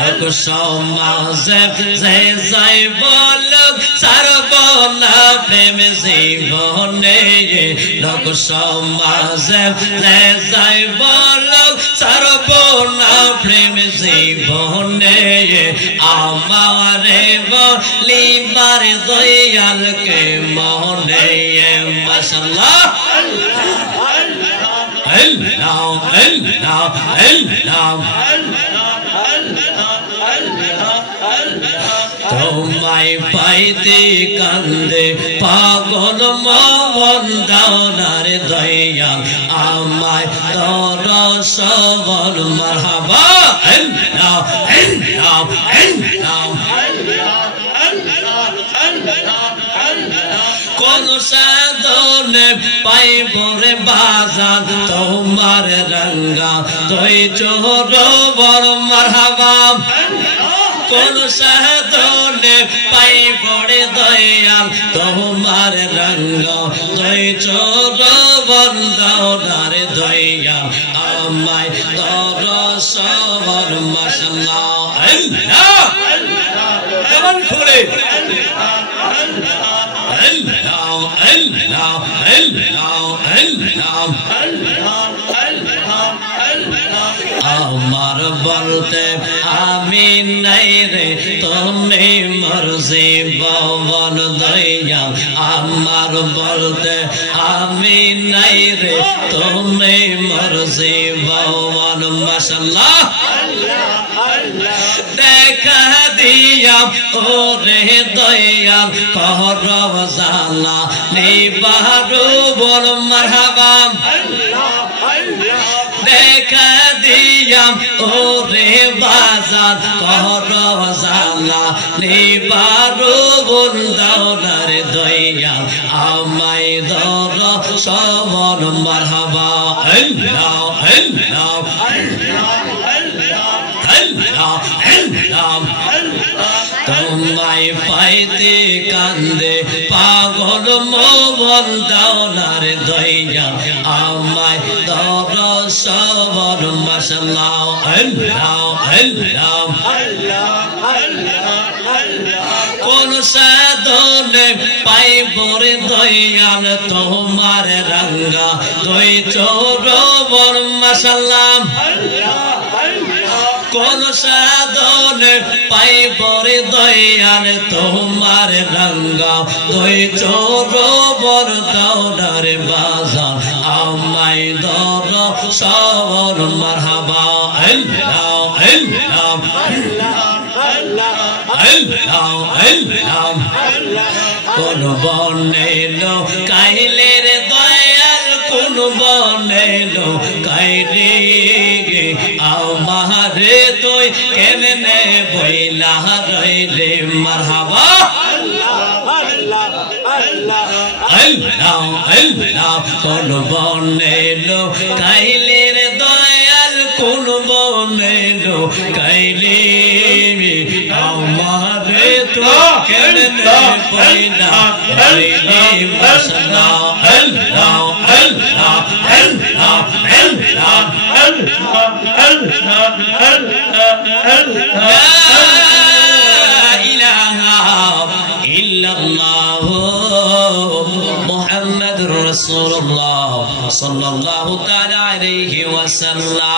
লোক সমাজে যে যাই বলুক সারব না প্রেম জীবনে লোক সমাজে যে যাই বলুক সারব না প্রেম জীবনে আমারে বলিবার দয়ালকে মনে মাশাআল্লাহ আল্লাহ আল্লাহ আল্লাহ তোমায় পাইতে কান্দে পাগল মন দাওনার দয়া আমায় তোর সবর মারহাবা আল্লাহ আল্লাহ আল্লাহ কোন সাধনে পাইব রে বাজার তোমার রঙ্গা তুই চোর বড় মারহাবা কোন সাধনে পাইব রে দয়াল তোমার রঙ্গ তুই চোর বন্দার দয়া আমায় তোর সবর মাশাআল্লাহ আল্লাহ কেমন করে আমার বলতে আমি নাই রে তুমি মর্জি ভবন দয়া আমার বলতে আমি নাই রে তুমি মর্জি ভবন মাশাআল্লাহ দেখা দিয়া ওরে দয়াল করব জালা নিবারু বল মারহাবা দেখা দিয়া ওরে বাজার করব জালা নিবারু বন্দার দয়া আমায় দর সবর মারহাবা আল্লাহ আল্লাহ তোমায় পাইতে কান্দে পাগল মন দাওনার দয়া আমায় তোর সবর মাশাআল্লাহ আল্লাহ আল্লাহ কোন সাধনে পাইব রে দয়াল তোমার রঙ্গা তুই চোর বর মাশাআল্লাহ কোন সাধনে পাইব রে দয়াল তোমার রঙ্গা তুই চোর বর দাওনার বাজার আমায় দর সবর মারহাবা আল্লাহ আল্লাহ কোন বনেলো কাইলে রে দয়াল কোন বনেলো কাইলে আমারে তুই কেমনে বইলা রইলে মারহাবা আল্লাহ আল্লাহ কোন বনেলো কাইলে রে দয়াল কোন বনেলো কাইলে আমারে তুই কেমনে বইলা রইলে মাশাআল্লাহ আল্লাহ আল্লাহ আল্লাহ لا إله إلا الله محمد رسول الله صلى الله تعالى عليه وسلم